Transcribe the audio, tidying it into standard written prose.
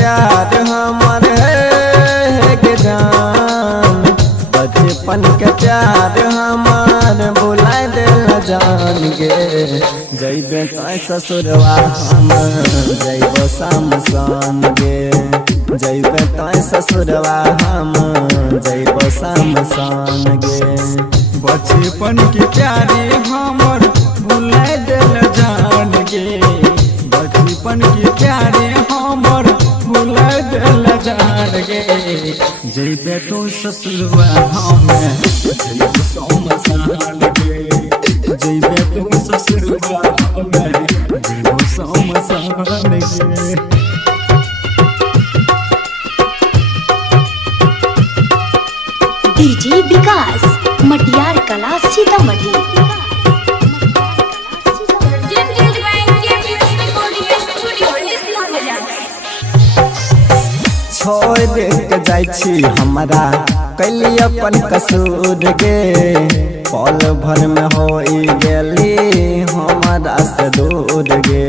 प्यार हमर है के जान, बचपन के प्यार हमार बुला दिल जान गे। जइबे तो ससुरवा हम जइबो शमशान गे, जइबे तो ससुरवा हम जइबो शमशान गे। बचपन के प्यारे हमर भुला दिल जान गे, बचपन के प्यारे हमर भुला दिल जान गे। जइबे तो ससुरवा हम जइबो शमशान गे, जइबे तो ससुरवा हम जइबो शमशान गे। डीजे विकास मटियार कला सीतामढ़ी। छोड़ के जाय छी हमरा कैली अपन कसूर गे, पल भर में हो गेली हमरा से दूर गे।